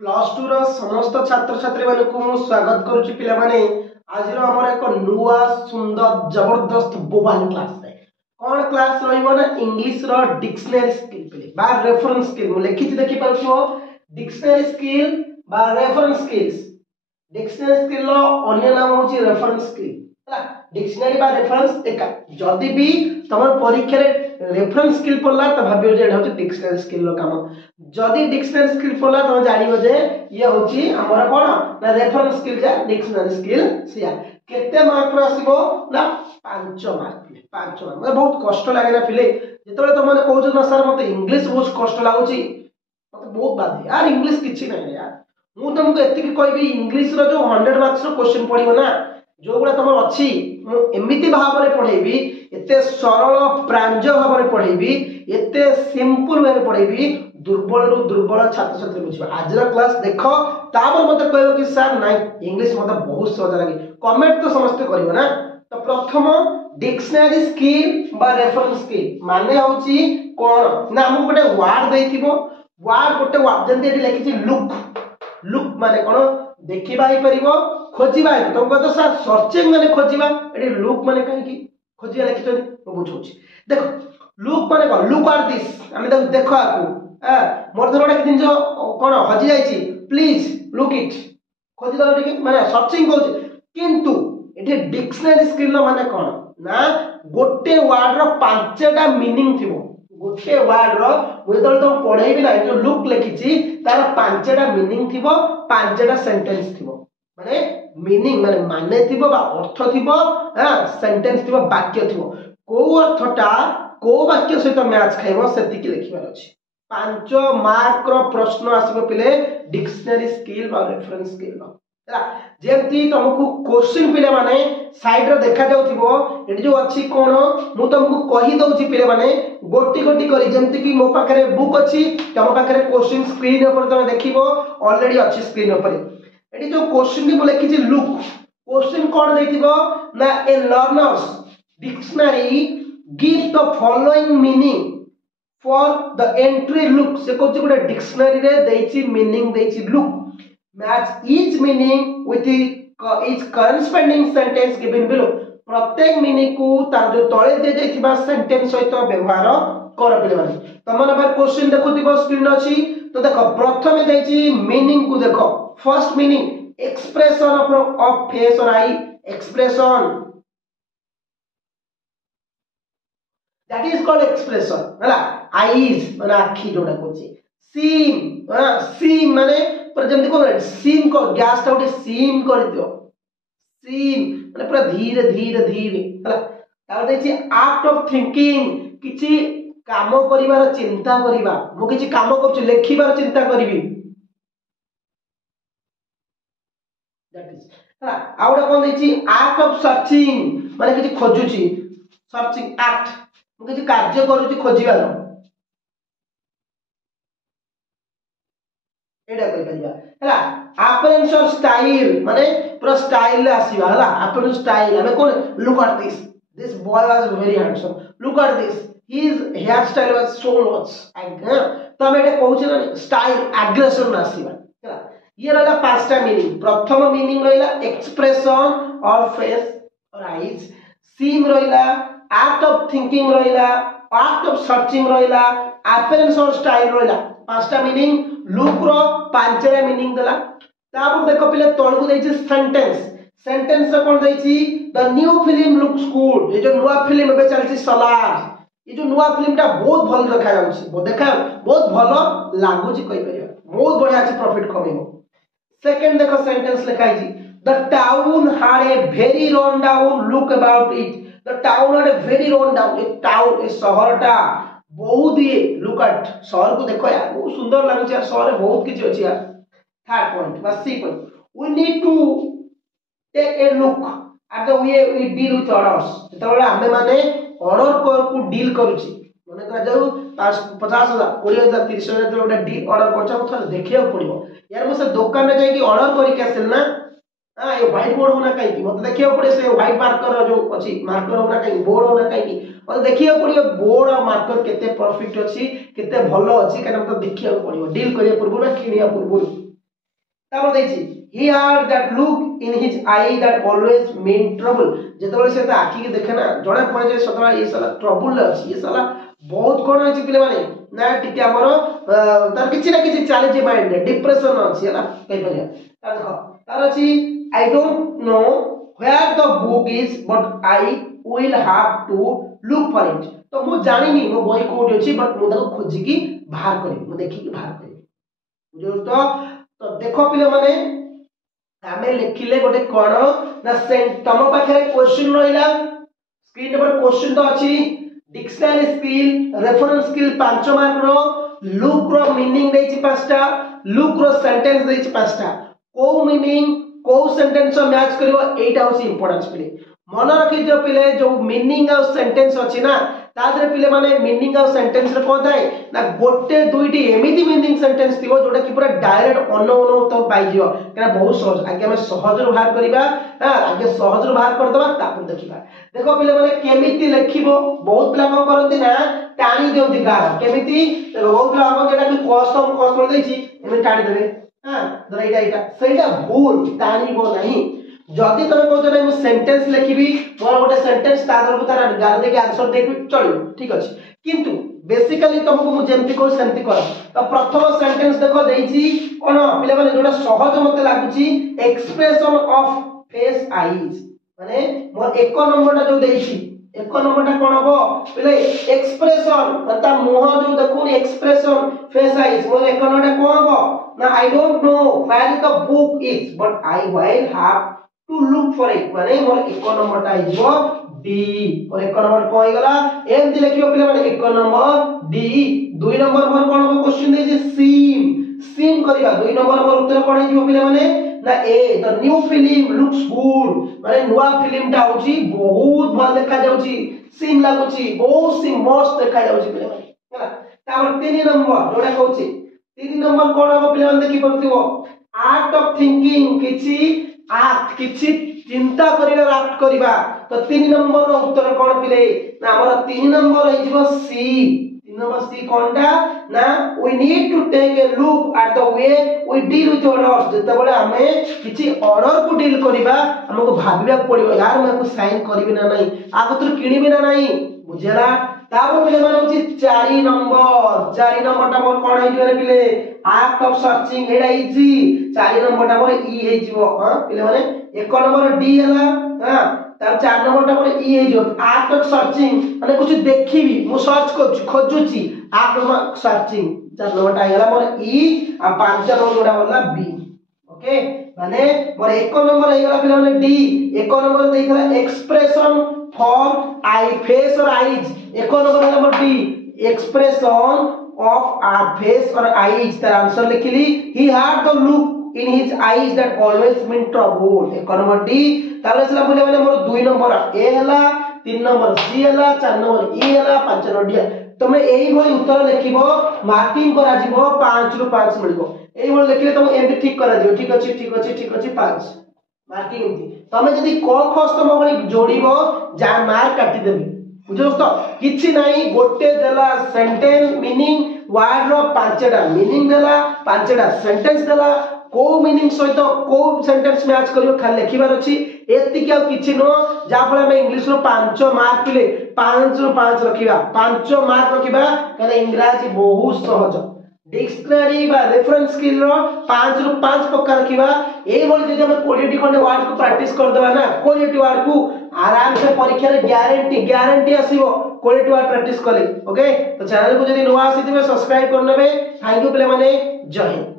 Plus two रो समस्त छात्र छात्री मानक मु स्वागत करुच्ची पिला माने आज हमर एक नुआ सुंदर जबरदस्त बोबाल क्लास रे कोन क्लास रहिबो ना इंग्लिश रो डिक्शनरी स्किल पे बा रेफरेंस स्किल मु लिखि देखि पाछो डिक्शनरी स्किल बा रेफरेंस स्किल्स डिक्शनरी स्किल रो अन्य नाम होची रेफरेंस स्किल हला डिक्शनरी बा रेफरेंस एका जदी भी तमर परीक्षा रे रेफरेंस स्किल पड़ला त भाबियो जे एटा होची डिक्शनरी स्किल रो काम जदी डिक्शनरी स्किल पड़ला त जानिबो जे ये होची हमर कोन ना रेफरेंस स्किल जा डिक्शनरी स्किल सिया केते मार्क रो आसीबो ना 5 मार्क 5 मार्क मतलब बहुत कष्ट लागे ना फिले जेतबे तो माने कहू ना सर मते इंग्लिश बहुत कष्ट लागुची मते बहुत बाधे यार इंग्लिश किछि नै यार मु तुमको एतिकी कहबी इंग्लिश रो जो 100 मार्क्स रो क्वेश्चन पड़िबो ना जो गुडा तुम अच्छी एमती भाव में पढ़ेबी एते सरल प्रांज भाव में पढ़ेबी एते सिंपल वे में पढ़ेबी दुर्बल रु दुर्बल छात्र छात्री बुझिबा आज क्लास देखो तापर मते कहबो कि सर नाइ इंग्लिश मते बहुत सहज लागे कमेंट तो समस्त करिवो ना तो प्रथम डिक्शनरी स्किल बा रेफरेंस स्किल माने होची कोन ना हम गोटे वर्ड देथिबो वर्ड गोटे वर्ड जंती एठी लिखिछि लुक माने कोन देखिबा ही परिबो खोजिबा तुम कहतो सर सर्चिंग माने खोजिबा एठी लुक माने काहे की खोजिया लिखितोनी म बुझौछि देखो लुक माने कोन लुक आर दिस हम देखो आकू मोर धर गोटे जिन कोन हजि जाइछि प्लीज लुक इट खोजि दलो टिके माने सर्चिंग कोछि किंतु एठी डिक्शनरी स्किल लो माने कोन ना गोटे वर्ड रो पांचटा मीनिंग थिबो गोटे वर्ड रो मुदल तो पढाइबी ना जो लुक लिखिछि तार पांचटा मीनिंग थिबो पांचटा सेंटेंस थिबो माने मीनिंग माने माने थिबो बा अर्थ थिबो सेंटेंस थिबो वाक्य थिबो को अर्थटा को वाक्य सहित मैच खाइबो सेति कि लिखिबार अछि 5 मार्क रो प्रश्न आसीबो पिले डिक्शनरी स्किल बा रेफरेंस स्किल हला जेमती तुमको क्वेश्चन पिले माने साइड रो देखा जाउथिबो एठी जो अछि कोन मु तुमको कहि दउछि पिले माने गोटी गोटी करी जेमती कि मो पाखरे बुक अछि तम पाखरे क्वेश्चन स्क्रीन ऊपर तुम देखिबो ऑलरेडी अछि स्क्रीन ऊपर एठी जो क्वेश्चन भी लिखि छि लुक क्वेश्चन कोन देथिबो ना a learner's dictionary gives the following meaning for the entry look से कोछि गोटे डिक्शनरी रे देछि मीनिंग देछि look match each meaning with each corresponding sentence given below प्रत्येक मीनिंग को तार जो तळे दे जाइथिबा सेंटेंस सहित व्यवहार कर पिले माने तमन पर क्वेश्चन देखुथिबो स्क्रीन अछि तो देखो प्रथमे देछि मीनिंग को देखो first meaning expression of face और eye expression that is called expression हला आईज माने आखी जोडा कोछि सीम माने पर जेमति को सीम को गैस टा उठे सीम कर दियो सीम माने पूरा धीरे धीरे धीरे हला तार देछि एक्ट ऑफ थिंकिंग किछि काम करिवार चिंता करिवा मु किछि काम करछु लेखिबार चिंता करिवि दैट इज हला आउडा कोन देछि एक्ट ऑफ सर्चिंग माने किछि खोजुछि सर्चिंग एक्ट मु किछि कार्य करूछि खोजिबार एडा कहि परिबा हला अपीयरेंस और स्टाइल माने पूरा स्टाइल आसीबा हला अपीयरेंस स्टाइल हमें कोन look at this boy was very handsome look at this his hair style was so much तो हम एटा कहू छी ना स्टाइल एग्रेशन आसीबा हला ये रहला पांचटा मीनिंग प्रथम मीनिंग रहला एक्सप्रेशन और फेस और आईज सीम रहला एक्ट ऑफ थिंकिंग रहला एक्ट ऑफ सर्चिंग रहला अपीयरेंस और स्टाइल रहला पांचटा मीनिंग लुक रो पांचटा मीनिंग देला तापर देखो पिले तळगु दैछि सेंटेंस सेंटेंस रे कोन दैछि the new film looks good ये जो नुवा फिल्म एबे चलछि सलार ये जो नुवा फिल्म टा बहुत भल देखा जाउछि देखा बहुत भलो लागुछि कहि परिबा बहुत बढ़िया अछि प्रॉफिट कमेबो सेकंड देखो सेंटेंस लिखाइछि the town had a very run down look about it the town had a very run down ए टाउन ए शहरटा बहुत ही लुक एट शहर को देखो यार बहुत सुंदर लागुछि यार शहर में बहुत किछि अछि यार थर्ड पॉइंट बस C point we need to take a look at the way we deal with orders जेतबेला हमें माने ऑर्डर को डील करूछि माने करा जाऊ 50,000 20,000 30,000 जो गोटे डील ऑर्डर करछ हम थोड़ा देखिया पड़िबो यार मो से दुकान में जाई कि ऑर्डर करी के आसेल ना हां ये व्हाइट बोर्ड होना काई कि मते देखिया पड़े से व्हाइट मार्कर जो अछि मार्कर होना काई बोर्ड होना काई कि मते देखिया पड़ियो बोर्ड और मार्कर केते परफेक्ट अछि केते भलो अछि काना मते देखिया पड़ियो डील करिया पूर्व ना किनिया पूर्व तापर देछि he had that look in his eye that always meant trouble जेतबेले से आखि के देखे ना जड़े पड़े जे सतरा ये साला ट्रबल अछि ये साला बहुत कोन अछि पिले माने ना टिके हमर तार किछि ना किछि चाले जे माइंड रे डिप्रेशन अछि हला कहि परिया तार देखो तार अछि I don't know where the book is but I will have to look for it तो मु जानिनी मो बही कोठी अछि बट मु ताको खोजि की बाहर करी मु देखि की बाहर करी बुझो तो देखो पिले माने आमे लिखिले गोटे कोन ना तम पाखे क्वेश्चन रहिला स्क्रीन नंबर क्वेश्चन तो अछि dictionary skill reference skill 5 mark रो लुक रो मीनिंग देछि पांचटा लुक रो सेंटेंस देछि पांचटा को मीनिंग को सेंटेंस मैच करिवो एटा होसी इंपोर्टेंस पिले मन रखि दियो पिले जो मीनिंग आ सेंटेंस अछि ना तादरे पिले माने मीनिंग आ सेंटेंस रे कोन थाए ना गोटे दुईटी एमिति मीनिंग सेंटेंस थिवो जोटा कि पूरा डायरेक्ट अनो तो पाइ जियो केना बहुत सहज आगे हम सहज रो बाहर करिबा हां आगे सहज रो बाहर कर दबा तापर देखिबा देखो पिले माने केमिति लिखिबो बहुत पिला को करंती ना टाणी दियंती गार केमिति बहुत पिला हम जेटा कि कष्ट देछि एमे टाणी देबे हां दरा एटा सेटा भूल टाणीबो नहीं जदि तमे कहतो नै मु सेंटेंस लिखिबी मोर गोटे सेंटेंस तादर को तार गार दे के आंसर देबी चलियो ठीक अछि किंतु बेसिकली तुमको मु जेमति को सेमति कर तो प्रथम सेंटेंस देखो देछि कोन पिले माने जोटा सहज मते लागुची एक्सप्रेशन ऑफ फेस आईज माने मोर एक नंबरटा जो देछि एक नंबरटा कोन हो पिले एक्सप्रेशन मतलब मुह जो देखो एक्सप्रेशन फेस आईज मोर एक नंबरटा कोन हो ना I don't know where the book is but I will have to look for it माने मोर एक नंबरटा आइबो डी और एक नंबर को गला एमति लिखियो पिले माने एक नंबर डी दुई नंबर मोर कोन हो क्वेश्चन दे जे सीम करिवा दुई नंबर मोर उत्तर कोन हिजो पिले माने ना ए the new film looks good माने नुवा फिल्मटा होची बहुत भल देखा जाउची सीम लागुची बहुत सीम मस्त देखा जाउची पिले माने हला तापर 3 नंबर जोडा कहूची 3 नंबर कोन हो पिले माने देखि परथिबो आर्ट ऑफ थिंकिंग किछि आक्ट किछि चिंता करिवा आक्ट करिवा तो 3 नंबर रो उत्तर कोन पिले ना हमर 3 नंबर हिजबो सी 3 नंबर सी कोनटा ना we need to take a look at the way we deal with orders जते बळे हमें किछि ऑर्डर को डील करिवा हमको भाबिया पड़िबो यार मैं को साइन करबी ना नहीं आगतुर किनिबी ना नहीं बुझेला तापर पिले मान होची 4 नंबरटा मोर कोन हिजो रे पिले एक्ट ऑफ सर्चिंग एडा इजी 4 नंबरटा मोर ई हेजिवो हां पिले माने 1 नंबर डी हला हां तार 4 नंबरटा मोर ई हेजिवो एक्ट ऑफ सर्चिंग माने कुछ देखिबी मु सर्च करछु खोजुची एक्ट ऑफ सर्चिंग 4 नंबरटा आइला मोर ई आ 5 नंबर जोडा होला बी ओके माने मोर 1 नंबर आइला पिले माने डी 1 नंबर देखला एक्सप्रेशन फॉर आई फेस और eyes 1 number D expression of our face or eyes the answer लिखली he had the look in his eyes that always meant trouble एक number D ताले सला बोले माने मोर 2 नंबर ए हला 3 number C हला 4 number ई हला 5 नंबर डी तमे एई भली उत्तर लिखिबो मार्किंग करा जिवो 5 रु 5 मिलबो एई भली लिखले तमे एमती ठीक करा जिवो ठीक अछि 5 मार्किंग एमती तमे जदी क ख स्तम भली जोड़िबो जा मार्क काटी देबे बुझो तो किछि नाही गोटे देला सेंटेंस मीनिंग वर्ड रो पांचटा मीनिंग देला पांचटा सेंटेंस देला को मीनिंग सहित को सेंटेंस मैच करियो खाली लिखिबार अछि एति के किछि नो जा फले हम इंग्लिश रो 5 मार्क पिले 5 रो 5 रखिबा 5 मार्क रखिबा काले इंग्रजी बहुत सहज डिक्शनरी बा रेफरेंस स्किल रो 5 रो 5 पक्का रखिबा ए बोली जे हम क्वालिटी खंडे वर्ड को प्रैक्टिस कर देबा ना क्वालिटी वर्ड को आराम से परीक्षा रे गारंटी आसीबो क्वालिटी वर्ड प्रैक्टिस कले ओके तो चैनल को जदी नवा आसीथिबे सब्सक्राइब कर नेबे थैंक यू प्ले माने जय हिंद।